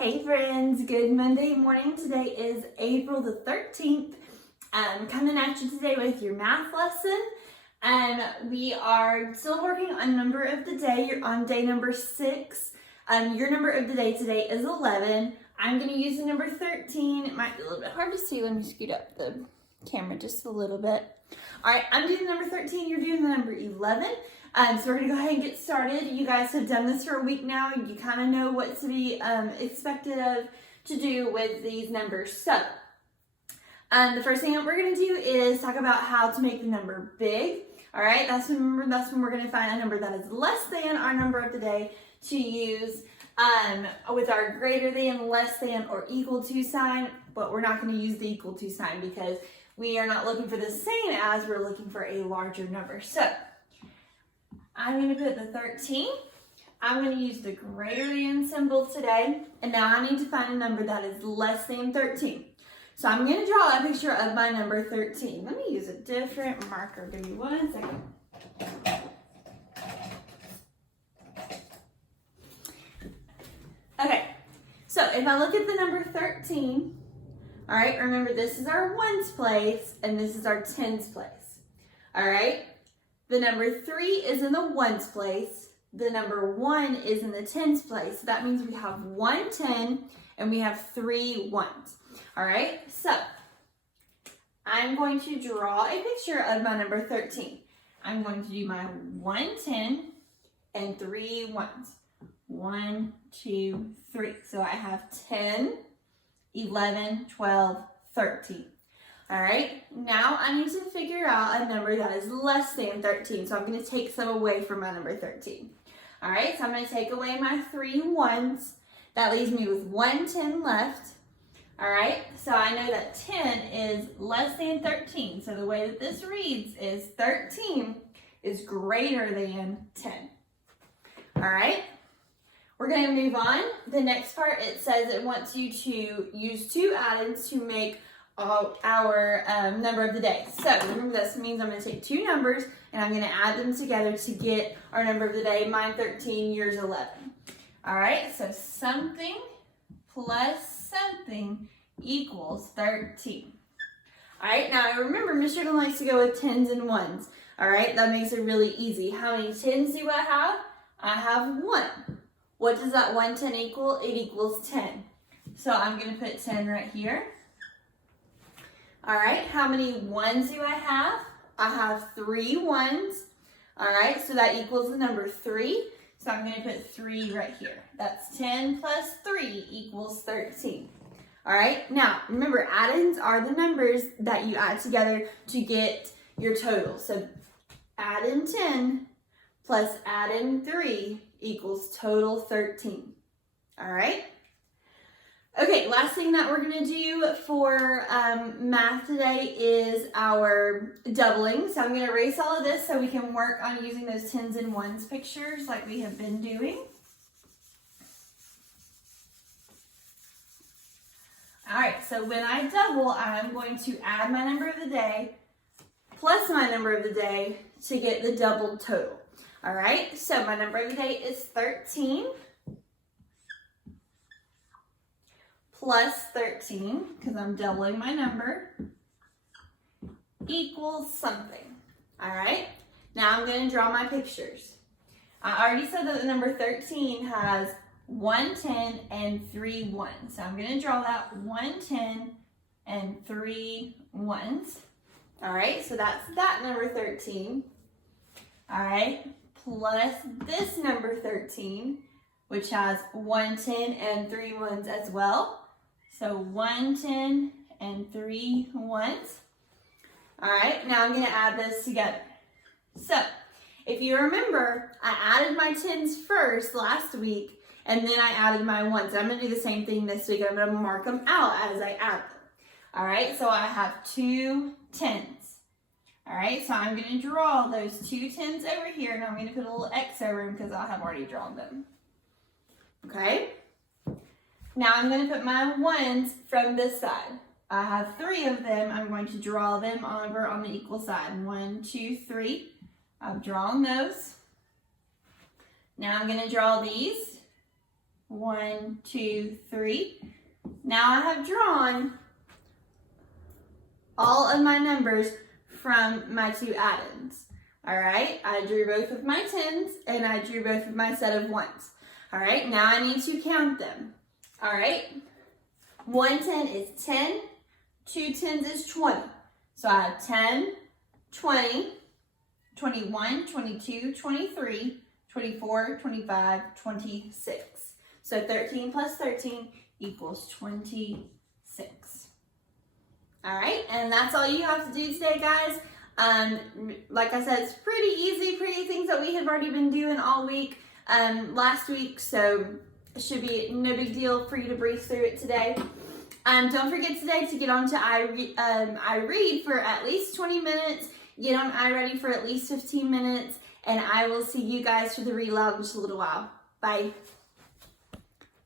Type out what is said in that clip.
Hey friends, good Monday morning. Today is April the 13th. I'm coming at you today with your math lesson. We are still working on number of the day. You're on day number 6. Your number of the day today is 11. I'm going to use the number 13. It might be a little bit hard to see. Let me scoot up the camera just a little bit. All right, I'm doing the number 13. You're doing the number 11. So we're going to go ahead and get started. You guys have done this for a week now. You kind of know what to be expected of to do with these numbers. So the first thing that we're going to do is talk about how to make the number big. All right, that's when we're going to find a number that is less than our number of the day to use with our greater than, less than, or equal to sign. But we're not going to use the equal to sign because we are not looking for the same as, we're looking for a larger number. So I'm going to put the 13. I'm going to use the greater than symbol today. And now I need to find a number that is less than 13. So I'm going to draw a picture of my number 13. Let me use a different marker. Give me 1 second. Okay, so if I look at the number 13, all right, remember this is our ones place and this is our tens place. All right. The number 3 is in the ones place. The number 1 is in the tens place. So that means we have 1 10 and we have 3 ones. All right, so I'm going to draw a picture of my number 13. I'm going to do my 1 10 and 3 ones. 1, 2, 3. So I have 10, 11, 12, 13. All right, now I need to figure out a number that is less than 13. So I'm going to take some away from my number 13. All right, so I'm going to take away my 3 ones. That leaves me with 1 10 left. All right, so I know that 10 is less than 13. So the way that this reads is 13 is greater than 10. All right, we're going to move on. The next part, it says it wants you to use 2 addends to make our number of the day. So remember, this means I'm going to take 2 numbers and I'm going to add them together to get our number of the day. Mine 13, yours 11. All right, so something plus something equals 13. All right, now remember, Miss Sugar likes to go with tens and ones. All right, that makes it really easy. How many tens do I have? I have 1. What does that 1 10 equal? It equals 10. So I'm going to put 10 right here. All right, how many ones do I have? I have 3 ones. All right, so that equals the number 3. So I'm going to put 3 right here. That's 10 plus 3 equals 13. All right, now remember, addends are the numbers that you add together to get your total. So add in 10 plus add in 3 equals total 13. All right. Okay, last thing that we're going to do for math today is our doubling. So I'm going to erase all of this so we can work on using those tens and ones pictures like we have been doing. All right, so when I double, I'm going to add my number of the day plus my number of the day to get the doubled total. All right, so my number of the day is 13. Plus 13, because I'm doubling my number, equals something. All right, now I'm going to draw my pictures. I already said that the number 13 has 1 10 and 3 ones. So I'm going to draw that 1 10 and 3 ones. All right, so that's that number 13. All right, plus this number 13, which has 1 10 and 3 ones as well. So 1 10 and 3 ones. All right, now I'm going to add those together. So if you remember, I added my tens first last week, and then I added my ones. I'm going to do the same thing this week. I'm going to mark them out as I add them. All right, so I have 2 tens. All right, so I'm going to draw those 2 tens over here, and I'm going to put a little X over them because I have already drawn them. Okay. Now I'm going to put my ones from this side. I have 3 of them. I'm going to draw them over on the equal side. 1, 2, 3. I've drawn those. Now I'm going to draw these. 1, 2, 3. Now I have drawn all of my numbers from my two add-ins. All right, I drew both of my 10s and I drew both of my set of 1s. All right, now I need to count them. All right, 1 10 is 10, 2 10s is 20. So I have 10, 20, 21, 22, 23, 24, 25, 26. So 13 plus 13 equals 26. All right, and that's all you have to do today, guys. Like I said, it's pretty easy, pretty things that we have already been doing all week, last week, so it should be no big deal for you to breeze through it today. Don't forget today to get on to iRead for at least 20 minutes, get on iReady for at least 15 minutes, and I will see you guys for the read aloud in just a little while. Bye.